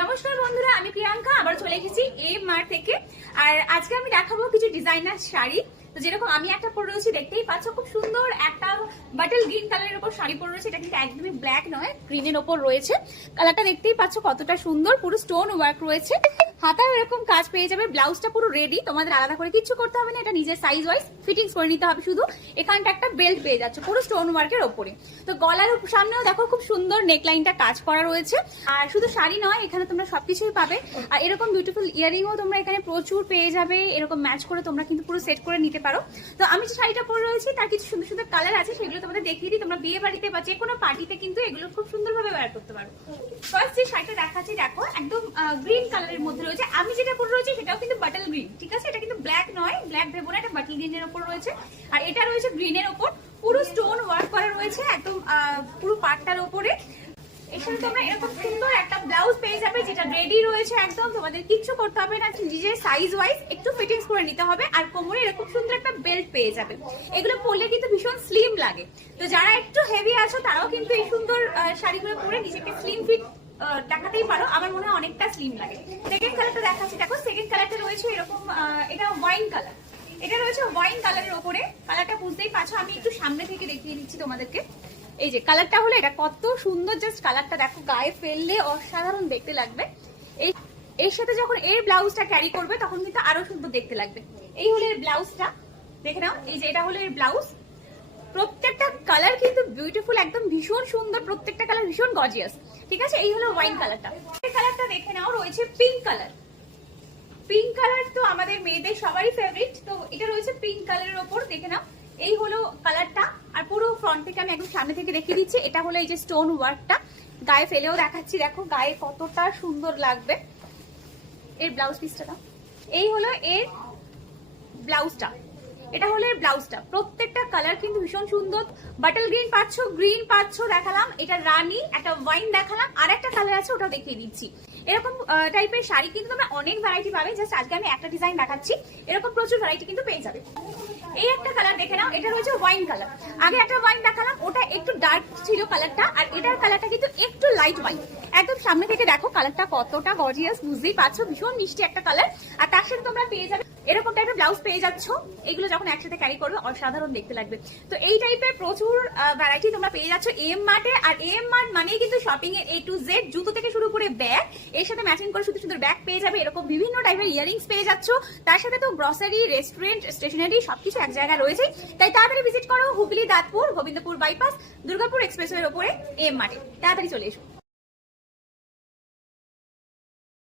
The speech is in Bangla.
নমস্কার বন্ধুরা, আমি প্রিয়াঙ্কা আবার চলে গেছি এ মার থেকে। আর আজকে আমি দেখাবো কিছু ডিজাইনার শাড়ি। তো যেরকম আমি একটা পরে রয়েছি, দেখতেই পাচ্ছ খুব সুন্দর একটা বাটল গ্রিন কালারের উপর শাড়ি পরে রয়েছে। এটা কিন্তু একদমই ব্ল্যাক নয় গ্রিনের ওপর রয়েছে। কালারটা দেখতেই পাচ্ছ কতটা সুন্দর, পুরো স্টোন ওয়ার্ক রয়েছে। হাতায় এরকম কাজ পেয়ে যাবে, ব্লাউজটা পুরো রেডি তোমাদের আলাদা করে কিছু করতে হবে না, এটা নিজের সাইজ ওয়াইজ ফিটিংস করে নিতে হবে শুধু। এখানটা একটা বেল্ট পেয়ে যাচ্ছে পুরো স্টোন ওয়ার্কের ওপরে। তো গলার সামনেও দেখো খুব সুন্দর নেকলাইনটা কাজ করা রয়েছে। আর শুধু শাড়ি নয়, এখানে তোমরা সবকিছুই পাবে। আর এরকম বিউটিফুল ইয়ারিংও তোমরা এখানে প্রচুর পেয়ে যাবে, এরকম ম্যাচ করে তোমরা কিন্তু পুরো সেট করে নিতে পারো। তো আমি যে শাড়িটা পরে রয়েছি, তার কিছু সুন্দর সুন্দর কালার আছে, সেগুলো তোমাদের দেখিয়ে দিই। তোমরা বিয়ে বাড়িতে বা যে কোনো পার্টিতে কিন্তু এগুলো খুব সুন্দরভাবে ব্যবহার করতে পারো। ফার্স্ট যে শাড়িটা দেখাচ্ছি, দেখো, একদম গ্রিন কালারের মধ্যে রয়েছে। আমি যেটা পরে রয়েছি সেটাও কিন্তু বাটল গ্রিন ঠিক আছে? এটা কিন্তু ব্ল্যাক নয় ব্ল্যাক ভেবো না এটা বাটল গ্রিনের ওপর রয়েছে। আর এটা রয়েছে গ্রিনের ওপর পুরো স্টোন ওয়ার্ক করা রয়েছে একদম পুরো পাটটার ওপরে এখানে তোমরা এরকম সুন্দর একটা ব্লাউজ পেয়ে যাবে যেটা রেডি রয়েছে একদম। তোমাদের কিচ্ছু করতে হবে না, নিজের সাইজ ওয়াইজ একটু ফিটিংস করে নিতে হবে। আর কোমরে এরকম সুন্দর একটা বেল্ট পেয়ে যাবে। এগুলো পরলে কিন্তু ভীষণ স্লিম লাগে। তো যারা একটু হেভি আছো, তারাও কিন্তু এই সুন্দর শাড়িগুলো পরে নিজেকে স্লিম ফিট দেখাতেই পারো। আমার মনে হয় অনেকটা স্লিম লাগে। সেকেন্ড কালারটা দেখাচ্ছি। দেখো সেকেন্ড কালারটা রয়েছে এরকম এটা ওয়াইন কালার এটা রয়েছে ওয়াইন কালারের ওপরে। কালারটা বুঝতেই পারছ। আমি একটু সামনে থেকে দেখিয়ে দিচ্ছি তোমাদেরকে। এই যে কালারটা হলো এটা। কত সুন্দর জাস্ট কালারটা দেখো, গায়ে ফেললে অসাধারণ দেখতে লাগবে। এই, এর সাথে যখন এর ব্লাউজটা ক্যারি করবে, তখন কিন্তু আরও সুন্দর দেখতে লাগবে। এই হলো এর ব্লাউজটা দেখে নাও। এই যে, এটা হলো এর ব্লাউজ প্রত্যেকটা কালার কিন্তু বিউটিফুল একদম ভীষণ সুন্দর, প্রত্যেকটা কালার ভীষণ গজিয়াস ঠিক আছে? এই হলো ওয়াইন কালারটা এই কালারটা দেখে নাও, রয়েছে পিঙ্ক কালার পিঙ্ক কালার তো আমাদের মেয়েদের সবারই ফেভারিট তো এটা রয়েছে পিঙ্ক কালারের ওপর, দেখে নাও। এই হলো কালারটা আর পুরো ফ্রন্ট থেকে আমি একদম সামনে থেকে দেখিয়ে দিচ্ছি, এটা হলো এই যে স্টোন ওয়ার্কটা গায়ে ফেলেও দেখাচ্ছি, দেখো গায়ে কতটা সুন্দর লাগবে। এর ব্লাউজ পিসটা দাও। এই হলো এর ব্লাউজটা এটা হলো ব্লাউজটা। প্রত্যেকটা কালার কিন্তু ভীষণ সুন্দর। বাটল গ্রিন পাচ্ছ গ্রিন পাচ্ছ দেখালাম। এটা রানি, একটা ওয়াইন দেখালাম। আর একটা কালার আছে ওটা দেখিয়ে দিচ্ছি। এরকম টাইপের শাড়ি কিন্তু তোমরা অনেক ভ্যারাইটি পাবে। জাস্ট আজকে আমি একটা ডিজাইন দেখাচ্ছি। এরকম প্রচুর ভ্যারাইটি কিন্তু পেয়ে যাবে। এই একটা কালার দেখে নাও, এটা রয়েছে ওয়াইন কালার আগে একটা ওয়াইন দেখালাম, ওটা একটু ডার্ক ছিল কালারটা আর এটার কালারটা কিন্তু একটু লাইট ওয়াইন একদম সামনে থেকে দেখো কালারটা কতটা গর্জিয়াস বুঝতেই পারছ? ভীষণ মিষ্টি একটা কালার আর তার সাথে তোমরা পেয়ে যাবে, এরকম টাইপের ব্লাউজ পেয়ে যাচ্ছ। এগুলো যখন একসাথে ক্যারি করবে, অসাধারণ দেখতে লাগবে। তো এই টাইপের প্রচুর ভ্যারাইটি তোমরা পেয়ে যাচ্ছ এম মার্টে আর এম মার্ট মানেই কিন্তু শপিং এর এ টু জেড জুতো থেকে শুরু করে ব্যাগ এর সাথে ম্যাচিং করে সুন্দর সুন্দর ব্যাগ পেয়ে যাবে, এরকম বিভিন্ন টাইপের ইয়ারিংস পেয়ে যাচ্ছ। তার সাথে তো গ্রসারি রেস্টুরেন্ট স্টেশনারি সবকিছু এক জায়গায় রয়েছে। তাই তাড়াতাড়ি ভিজিট করো হুগলি, দাঁতপুর, গোবিন্দপুর বাইপাস দুর্গাপুর এক্সপ্রেসওয়ের ওপরে এম মার্টে তাড়াতাড়ি চলে এসো।